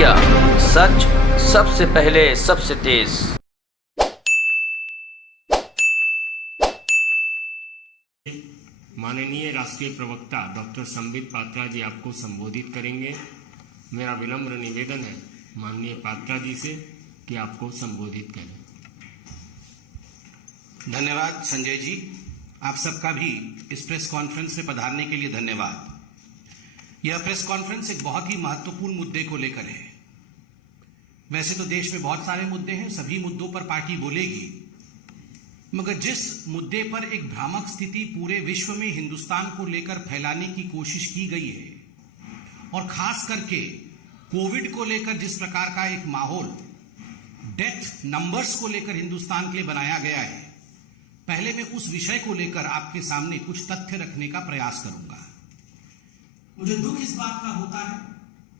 India, सच सबसे पहले सबसे तेज। माननीय राष्ट्रीय प्रवक्ता डॉक्टर संबित पात्रा जी आपको संबोधित करेंगे। मेरा विनम्र निवेदन है माननीय पात्रा जी से कि आपको संबोधित करें। धन्यवाद संजय जी, आप सबका भी इस प्रेस कॉन्फ्रेंस में पधारने के लिए धन्यवाद। यह प्रेस कॉन्फ्रेंस एक बहुत ही महत्वपूर्ण मुद्दे को लेकर है। वैसे तो देश में बहुत सारे मुद्दे हैं, सभी मुद्दों पर पार्टी बोलेगी, मगर जिस मुद्दे पर एक भ्रामक स्थिति पूरे विश्व में हिंदुस्तान को लेकर फैलाने की कोशिश की गई है और खास करके कोविड को लेकर जिस प्रकार का एक माहौल डेथ नंबर्स को लेकर हिंदुस्तान के लिए बनाया गया है, पहले मैं उस विषय को लेकर आपके सामने कुछ तथ्य रखने का प्रयास करूंगा। मुझे दुख इस बात का होता है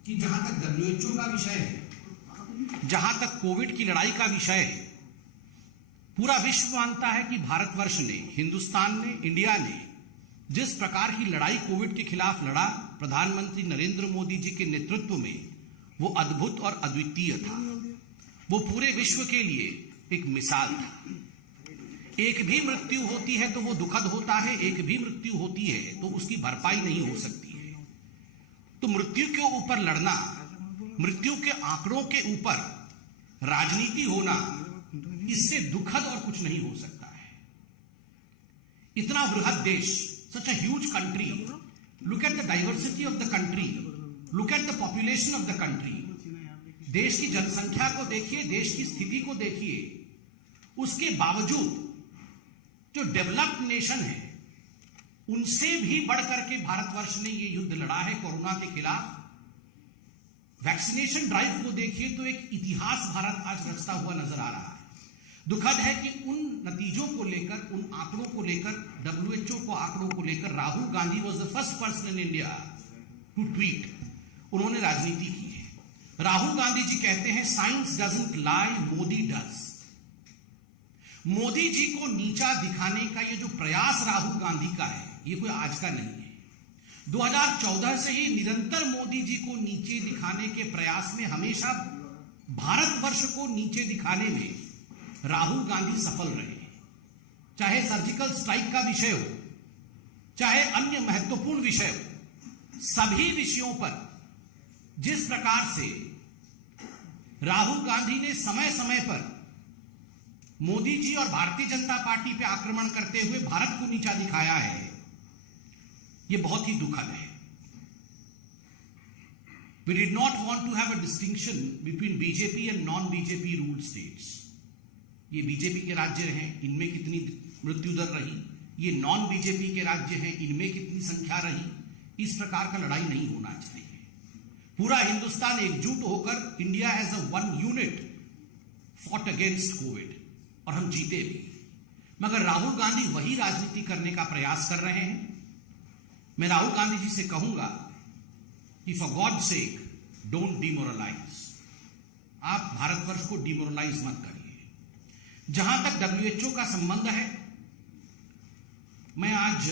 कि जहां तक WHO का विषय है, जहां तक कोविड की लड़ाई का विषय है, पूरा विश्व मानता है कि भारतवर्ष ने, हिंदुस्तान ने, इंडिया ने जिस प्रकार की लड़ाई कोविड के खिलाफ लड़ा, प्रधानमंत्री नरेंद्र मोदी जी के नेतृत्व में, वो अद्भुत और अद्वितीय था। वो पूरे विश्व के लिए एक मिसाल था। एक भी मृत्यु होती है तो वो दुखद होता है, एक भी मृत्यु होती है तो उसकी भरपाई नहीं हो सकती है। तो मृत्यु के ऊपर लड़ना, मृत्यु के आंकड़ों के ऊपर राजनीति होना, इससे दुखद और कुछ नहीं हो सकता है। इतना बृहद देश, such a huge country, look at the diversity of the country, look at the population of the country, देश की जनसंख्या को देखिए, देश की स्थिति को देखिए, उसके बावजूद जो डेवलप्ड नेशन है उनसे भी बढ़कर के भारतवर्ष ने ये युद्ध लड़ा है कोरोना के खिलाफ। वैक्सीनेशन ड्राइव को देखिए तो एक इतिहास भारत आज रचता हुआ नजर आ रहा है। दुखद है कि उन नतीजों को लेकर, उन आंकड़ों को लेकर, WHO को आंकड़ों को लेकर Rahul Gandhi was the first person in India to tweet. उन्होंने राजनीति की है। राहुल गांधी जी कहते हैं science doesn't lie, Modi does. Modi ji को नीचा दिखाने का ये जो प्रयास राहुल गांधी का है, ये कोई आज का नहीं है। 2014 से ही निरंतर मोदी जी को नीचे दिखाने के प्रयास में, हमेशा भारतवर्ष को नीचे दिखाने में राहुल गांधी सफल रहे। चाहे सर्जिकल स्ट्राइक का विषय हो, चाहे अन्य महत्वपूर्ण विषय हो, सभी विषयों पर जिस प्रकार से राहुल गांधी ने समय समय पर मोदी जी और भारतीय जनता पार्टी पे आक्रमण करते हुए भारत को नीचा दिखाया है, यह बहुत ही दुखद है। We did not want to have a distinction between BJP and non-BJP ruled states. ये बीजेपी के राज्य हैं, इनमें कितनी मृत्यु दर रही, ये नॉन बीजेपी के राज्य हैं, इनमें कितनी संख्या रही, इस प्रकार का लड़ाई नहीं होना चाहिए। पूरा हिंदुस्तान एकजुट होकर India as a one unit fought against covid और हम जीते भी। मगर राहुल गांधी वही राजनीति करने का प्रयास कर रहे हैं। मैं राहुल गांधी जी से कहूंगा कि for God sake don't demoralize. आप भारतवर्ष को डिमोरलाइज मत करिए। जहां तक WHO का संबंध है, मैं आज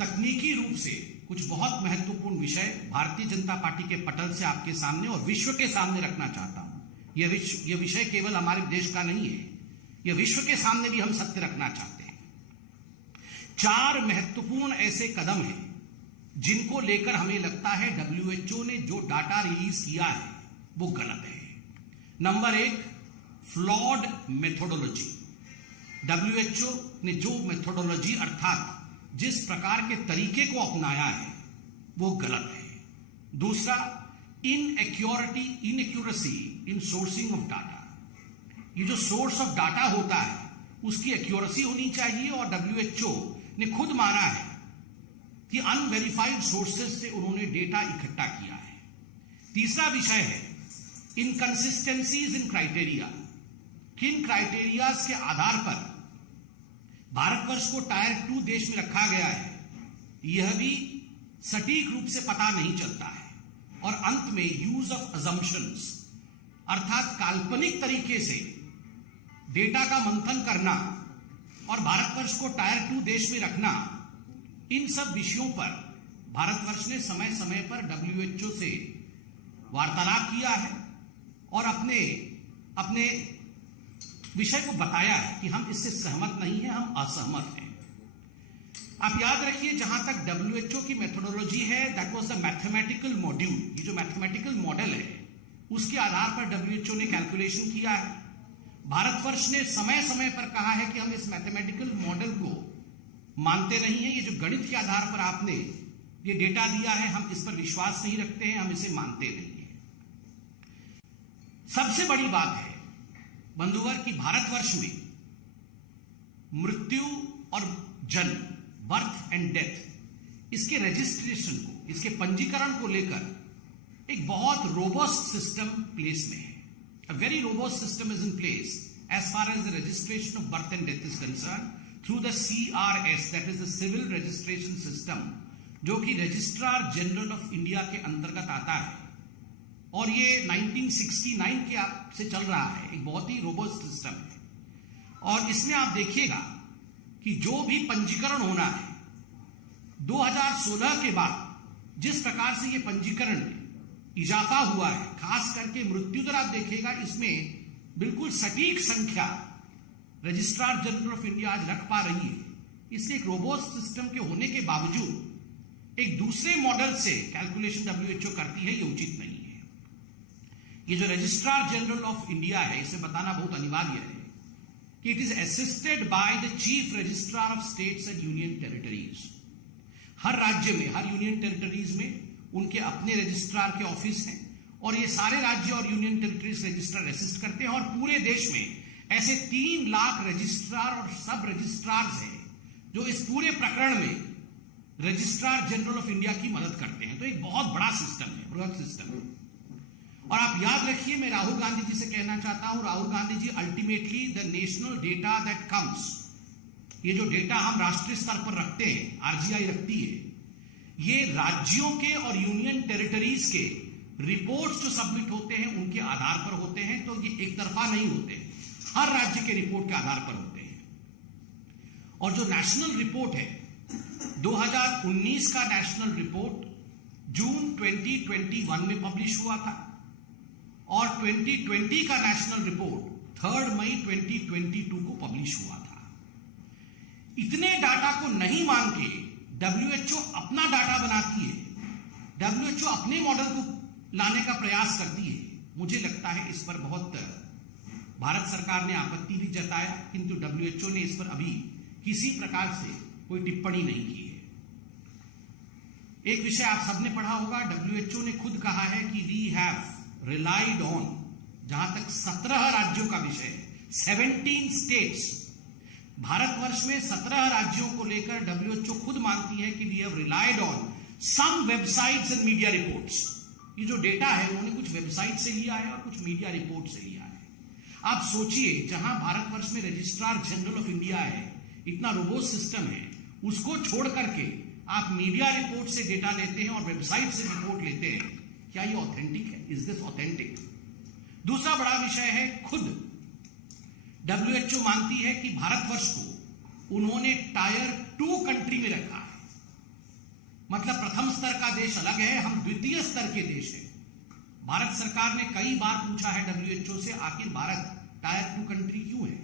तकनीकी रूप से कुछ बहुत महत्वपूर्ण विषय भारतीय जनता पार्टी के पटल से आपके सामने और विश्व के सामने रखना चाहता हूं। यह विषय केवल हमारे देश का नहीं है, यह विश्व के सामने भी हम सत्य रखना चाहते हैं। 4 महत्वपूर्ण ऐसे कदम हैं जिनको लेकर हमें लगता है WHO ने जो डाटा रिलीज किया है वो गलत है। Number 1, flawed methodology. WHO ने जो मेथोडोलॉजी अर्थात जिस प्रकार के तरीके को अपनाया है वो गलत है। दूसरा, inaccuracy in sourcing of data. ये जो सोर्स ऑफ डाटा होता है उसकी एक्यूरेसी होनी चाहिए और WHO ने खुद माना है कि अनवेरिफाइड सोर्सेज से उन्होंने डेटा इकट्ठा किया है। तीसरा विषय है इनकंसिस्टेंसीज इन क्राइटेरिया। किन क्राइटेरियाज के आधार पर भारतवर्ष को टायर 2 देश में रखा गया है, यह भी सटीक रूप से पता नहीं चलता है। और अंत में यूज ऑफ अजम्पशंस, अर्थात काल्पनिक तरीके से डेटा का मंथन करना और भारतवर्ष को टायर 2 देश में रखना, इन सब विषयों पर भारतवर्ष ने समय समय पर WHO से वार्तालाप किया है और अपने विषय को बताया है कि हम इससे सहमत नहीं है, हम असहमत हैं। आप याद रखिए, जहां तक WHO की मेथोडोलॉजी है, that was the mathematical module. ये जो मैथमेटिकल मॉडल है उसके आधार पर WHO ने कैलकुलेशन किया है। भारतवर्ष ने समय समय पर कहा है कि हम इस मैथमेटिकल मॉडल को मानते नहीं है। ये जो गणित के आधार पर आपने ये डेटा दिया है, हम इस पर विश्वास नहीं रखते हैं, हम इसे मानते नहीं है। सबसे बड़ी बात है बंधुवर कि भारतवर्ष में मृत्यु और जन्म, बर्थ एंड डेथ, इसके रजिस्ट्रेशन को, इसके पंजीकरण को लेकर एक बहुत रोबस्ट सिस्टम प्लेस में है। A very robust system is in place as far as the registration of birth and death is concerned through the CRS, that is the Civil Registration System, जो कि रजिस्ट्रार जनरल ऑफ इंडिया के अंतर्गत आता है और ये 1969 के से चल रहा है। एक बहुत ही रोबस्ट सिस्टम है और इसमें आप देखिएगा कि जो भी पंजीकरण होना है 2016 के बाद जिस प्रकार से ये पंजीकरण में इजाफा हुआ है, खास करके मृत्यु दर आप देखिएगा, इसमें बिल्कुल सटीक संख्या रजिस्ट्रार जनरल ऑफ इंडिया आज रख पा रही है। इसलिए एक रोबोस्ट सिस्टम के होने के बावजूद एक दूसरे मॉडल से कैलकुलेशन WHO करती है, ये उचित नहीं है। ये जो रजिस्ट्रार जनरल ऑफ इंडिया है, इसे बताना बहुत अनिवार्य है कि it is assisted by the chief registrar of states and union territories. हर राज्य में, हर यूनियन टेरिटरीज में उनके अपने रजिस्ट्रार के ऑफिस हैं और ये सारे राज्य और यूनियन टेरिटरीज रजिस्ट्रार असिस्ट करते हैं और पूरे देश में ऐसे 3 लाख रजिस्ट्रार और सब रजिस्ट्रार्स हैं जो इस पूरे प्रकरण में रजिस्ट्रार जनरल ऑफ इंडिया की मदद करते हैं। तो एक बहुत बड़ा सिस्टम है, बृहद सिस्टम है। और आप याद रखिए, मैं राहुल गांधी जी से कहना चाहता हूं, Rahul Gandhi ji, ultimately the national data that comes, ये जो डेटा हम राष्ट्रीय स्तर पर रखते हैं, RGI रखती है, ये राज्यों के और यूनियन टेरिटरीज के रिपोर्ट्स जो सबमिट होते हैं उनके आधार पर होते हैं। तो ये एक तरफा नहीं होते हैं, हर राज्य के रिपोर्ट के आधार पर होते हैं। और जो नेशनल रिपोर्ट है, 2019 का नेशनल रिपोर्ट जून 2021 में पब्लिश हुआ था और 2020 का नेशनल रिपोर्ट 3 मई 2022 को पब्लिश हुआ था। इतने डाटा को नहीं मान के WHO अपना डाटा बनाती है, WHO अपने मॉडल को लाने का प्रयास करती है। मुझे लगता है इस पर बहुत भारत सरकार ने आपत्ति भी जताया, किंतु WHO ने इस पर अभी किसी प्रकार से कोई टिप्पणी नहीं की है। एक विषय आप सबने पढ़ा होगा, WHO ने खुद कहा है कि वी हैव रिलाइड ऑन, जहां तक 17 राज्यों का विषय है, 17 स्टेट्स, भारतवर्ष में 17 राज्यों को लेकर WHO खुद मानती है कि we have relied on some websites and media reports. ये जो डेटा है उन्होंने कुछ वेबसाइट से लिया है और कुछ मीडिया रिपोर्ट से लिया है। आप सोचिए, जहां भारतवर्ष में रजिस्ट्रार जनरल ऑफ इंडिया है, इतना रोबोस्ट सिस्टम है, उसको छोड़ करके आप मीडिया रिपोर्ट से डेटा लेते हैं और वेबसाइट से रिपोर्ट लेते हैं। क्या ये ऑथेंटिक है? Is this authentic? दूसरा बड़ा विषय है, खुद WHO मानती है कि भारतवर्ष को उन्होंने टायर 2 कंट्री में रखा है। मतलब प्रथम स्तर का देश अलग है, हम द्वितीय स्तर के देश हैं। भारत सरकार ने कई बार पूछा है WHO से, आखिर भारत टायर 2 कंट्री क्यों है?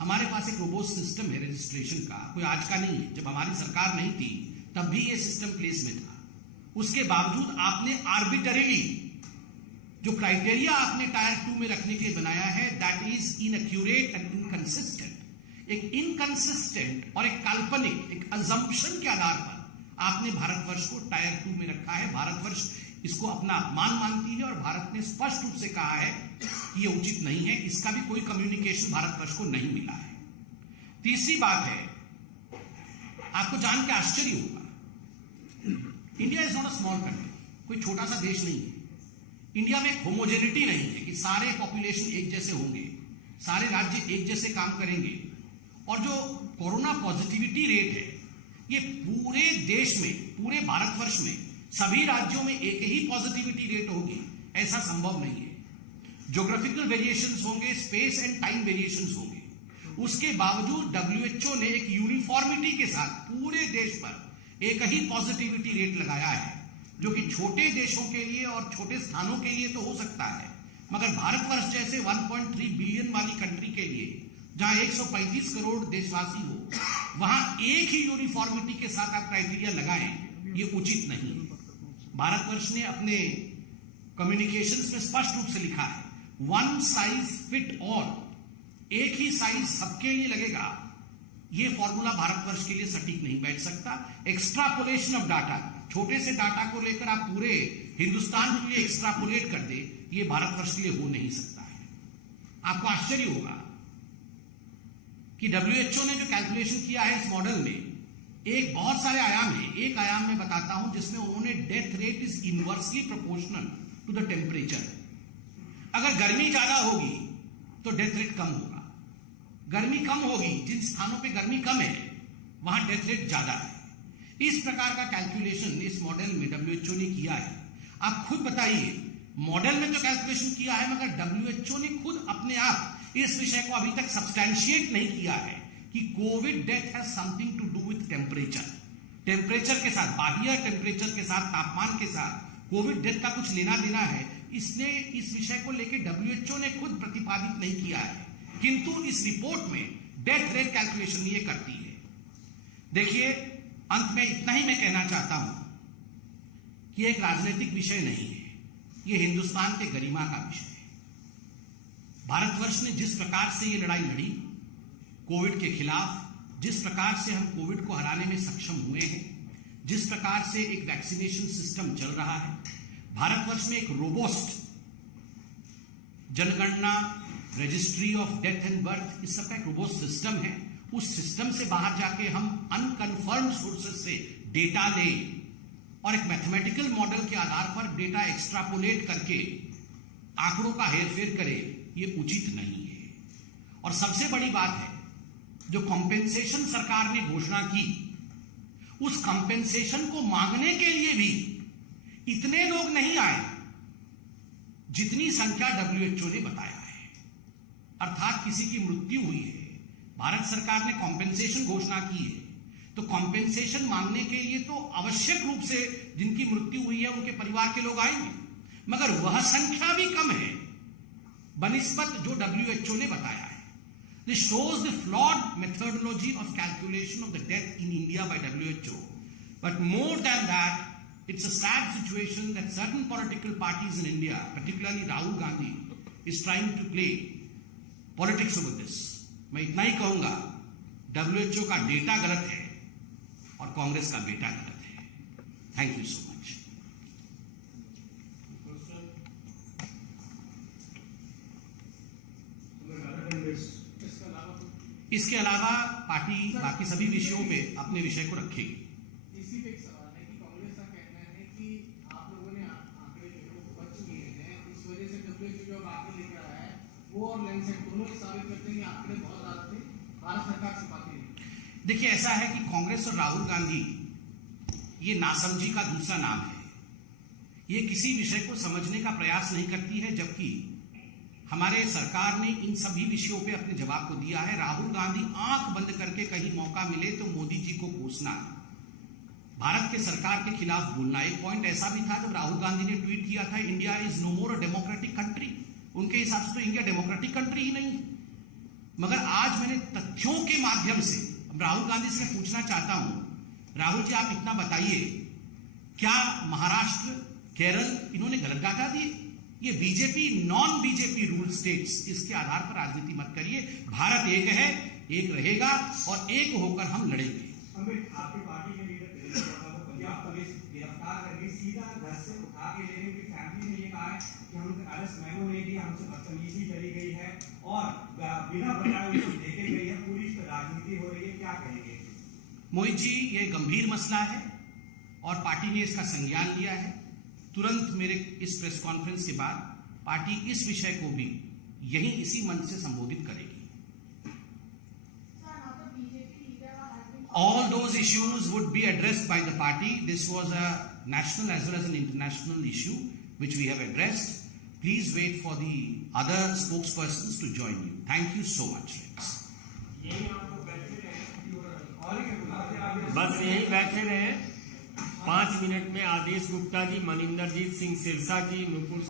हमारे पास एक रोबोस्ट सिस्टम है रजिस्ट्रेशन का, कोई आज का नहीं है। जब हमारी सरकार नहीं थी तब भी ये सिस्टम प्लेस में था। उसके बावजूद आपने आर्बिटरीली जो क्राइटेरिया आपने टायर 2 में रखने के लिए बनाया है, that is inaccurate and inconsistent. एक इनकंसिस्टेंट और एक काल्पनिक, एक अजम्पशन के आधार पर आपने भारतवर्ष को टायर 2 में रखा है। भारतवर्ष इसको अपना अपमान मानती है और भारत ने स्पष्ट रूप से कहा है कि यह उचित नहीं है। इसका भी कोई कम्युनिकेशन भारतवर्ष को नहीं मिला है। तीसरी बात है, आपको जान के आश्चर्य होगा, India is not a small country, कोई छोटा सा देश नहीं है। इंडिया में होमोजेनिटी नहीं है कि सारे पॉपुलेशन एक जैसे होंगे, सारे राज्य एक जैसे काम करेंगे। और जो कोरोना पॉजिटिविटी रेट है, ये पूरे देश में, पूरे भारतवर्ष में सभी राज्यों में एक ही पॉजिटिविटी रेट होगी, ऐसा संभव नहीं है। ज्योग्राफिकल वेरिएशंस होंगे, स्पेस एंड टाइम वेरिएशंस होंगे। उसके बावजूद WHO ने एक यूनिफॉर्मिटी के साथ पूरे देश पर एक ही पॉजिटिविटी रेट लगाया है, जो कि छोटे देशों के लिए और छोटे स्थानों के लिए तो हो सकता है, मगर भारतवर्ष जैसे 1.3 बिलियन वाली कंट्री के लिए, जहां 135 करोड़ देशवासी हो, वहां एक ही यूनिफॉर्मिटी के साथ आप क्राइटेरिया लगाएं, ये उचित नहीं। भारतवर्ष ने अपने कम्युनिकेशंस में स्पष्ट रूप से लिखा है, वन साइज फिट ऑल, एक ही साइज सबके लिए लगेगा, ये फॉर्मूला भारतवर्ष के लिए सटीक नहीं बैठ सकता। एक्स्ट्रापोलेशन ऑफ डाटा, छोटे से डाटा को लेकर आप पूरे हिंदुस्तान के लिए एक्स्ट्रापोलेट कर दे, ये भारतवर्ष के लिए हो नहीं सकता है। आपको आश्चर्य होगा कि WHO ने जो कैलकुलेशन किया है इस मॉडल में, एक बहुत सारे आयाम है, एक आयाम में बताता हूं जिसमें उन्होंने death rate is inversely proportional to the temperature. अगर गर्मी ज्यादा होगी तो डेथ रेट कम होगा, गर्मी कम होगी, जिन स्थानों पे गर्मी कम है वहां डेथ रेट ज्यादा है। इस प्रकार का कैलकुलेशन इस मॉडल में WHO ने किया है। आप खुद बताइए, मॉडल में तो कैलकुलेशन किया है, मगर WHO ने खुद अपने आप इस विषय को अभी तक सब्सटैंशिएट नहीं किया है कि covid death has something to do with temperature. Temperature के साथ, बाह्य टेम्परेचर के साथ, तापमान के साथ कोविड डेथ का कुछ लेना देना है, इसने इस विषय को लेकर WHO ने खुद प्रतिपादित नहीं किया है, किंतु इस रिपोर्ट में डेथ रेट कैलकुलेशन ये करती है। देखिए, अंत में इतना ही मैं कहना चाहता हूं कि एक राजनीतिक विषय नहीं है, यह हिंदुस्तान के गरिमा का विषय है। भारतवर्ष ने जिस प्रकार से ये लड़ाई लड़ी कोविड के खिलाफ, जिस प्रकार से हम कोविड को हराने में सक्षम हुए हैं, जिस प्रकार से एक वैक्सीनेशन सिस्टम चल रहा है, भारतवर्ष में एक रोबोस्ट जनगणना, registry of death and birth, इस सब का एक रोबोस्ट सिस्टम है। उस सिस्टम से बाहर जाके हम अनकन्फर्म्ड सोर्सेस से डेटा लें और एक मैथमेटिकल मॉडल के आधार पर डेटा एक्स्ट्रापोलेट करके आंकड़ों का हेरफेर करें, ये उचित नहीं है। और सबसे बड़ी बात है, जो कॉम्पेंसेशन सरकार ने घोषणा की, उस कॉम्पेंसेशन को मांगने के लिए भी इतने लोग नहीं आए जितनी संख्या WHO ने बताया है। अर्थात किसी की मृत्यु हुई है, भारत सरकार ने कॉम्पेंसेशन घोषणा की है, तो कॉम्पेंसेशन मांगने के लिए तो आवश्यक रूप से जिनकी मृत्यु हुई है उनके परिवार के लोग आएंगे, मगर वह संख्या भी कम है बनिस्बत जो WHO ने बताया है। This shows the flawed methodology of calculation of the death in India by WHO. But more than that, it's a sad situation that certain political parties in India, particularly Rahul Gandhi, is trying to play politics over this. मैं इतना ही कहूंगा, WHO का data गलत है और कांग्रेस का बेटा गलत है। Thank you so much. इसके अलावा पार्टी बाकी सभी विषयों पे अपने विषय को रखेगी। इसी पे एक सवाल है कि कांग्रेस का कहना है कि आप लोगों ने आंकड़े बच किए हैं, इस वजह से WHO जो आंकड़े लेकर आया है वो और लैंडसेट दोनों ही साबित करते हैं कि आंकड़े बहुत ज्यादा थे, भारत सरकार छुपाती है। देखिए, ऐसा है कि कांग्रेस और राहुल गांधी ये नासमझी का दूसरा नाम है। ये किसी विषय को समझने का प्रयास नहीं करती है, जबकि हमारे सरकार ने इन सभी विषयों पे अपने जवाब को दिया है। राहुल गांधी आंख बंद करके कहीं मौका मिले तो मोदी जी को कोसना, भारत के सरकार के खिलाफ बोलना। एक पॉइंट ऐसा भी था जब राहुल गांधी ने ट्वीट किया था, India is no more a democratic country. उनके हिसाब से तो इंडिया डेमोक्रेटिक कंट्री ही नहीं है। मगर आज मैंने तथ्यों के माध्यम से राहुल गांधी से पूछना चाहता हूं, राहुल जी आप इतना बताइए, क्या महाराष्ट्र, केरल इन्होंने गलत डाटा दिए? ये BJP, non BJP rule states, इसके आधार पर राजनीति मत करिए। भारत एक है, एक रहेगा और एक होकर हम लड़ेंगे। आपकी पार्टी के लीडर पंजाब पुलिस गिरफ्तार करके सीधा घर से उठा के ले गई। फैमिली ने ये कहा है कि हमसे अरेस्ट मेमो नहीं दिया, हमसे बदतमीजी करी गई है और बिना बताए उनको लेके गई है। पूरी इस पर राजनीति हो रही है, क्या कहेंगे? मोहित जी, ये गंभीर मसला है और पार्टी ने इसका संज्ञान लिया है। तुरंत मेरे इस प्रेस कॉन्फ्रेंस के बाद पार्टी इस विषय को भी यही इसी मंच से संबोधित करेगी। All those issues would be addressed by the party. This was a national as well as an international issue which we have addressed. Please wait for the other spokespersons to join you. Thank you so much, friends. बस यही बैठे रहे। 5 minute में आदेश गुप्ता जी, मनिंदरजीत सिंह सिरसा जी, नुपुर